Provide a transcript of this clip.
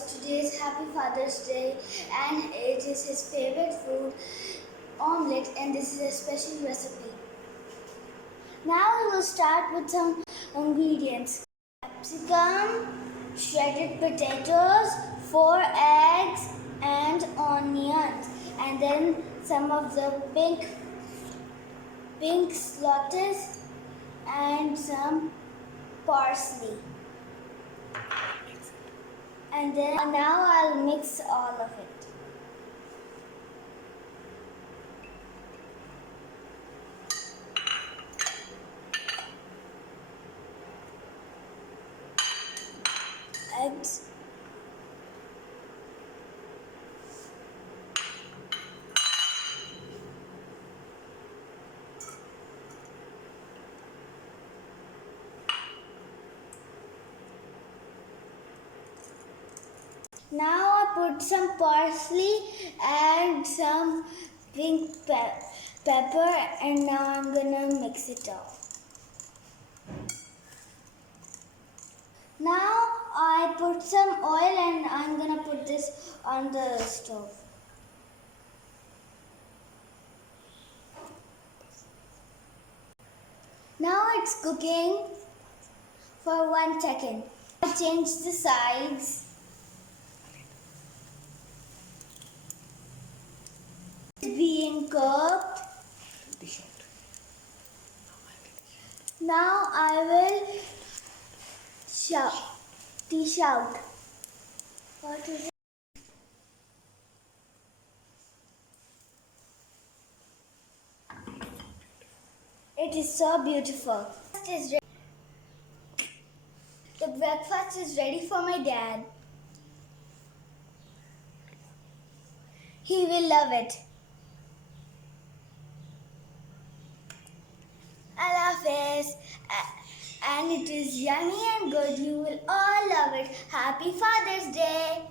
because today is Happy Father's Day and it is his favorite food, omelette, and this is a special recipe. Now we will start with some ingredients. Capsicum, shredded potatoes, 4 eggs and onions, and then some of the pink lotus and some parsley. And then now I'll mix all of it. Eggs. Now I put some parsley and some pink pepper, and now I'm gonna mix it up. Now I put some oil and I'm gonna put this on the stove. Now it's cooking for 1 second. I change the sides. It's being cooked. Now I will dish out. What is it? It is so beautiful. The breakfast is ready for my dad. He will love it. Hafiz. And it is yummy and good. You will all love it. Happy Father's Day.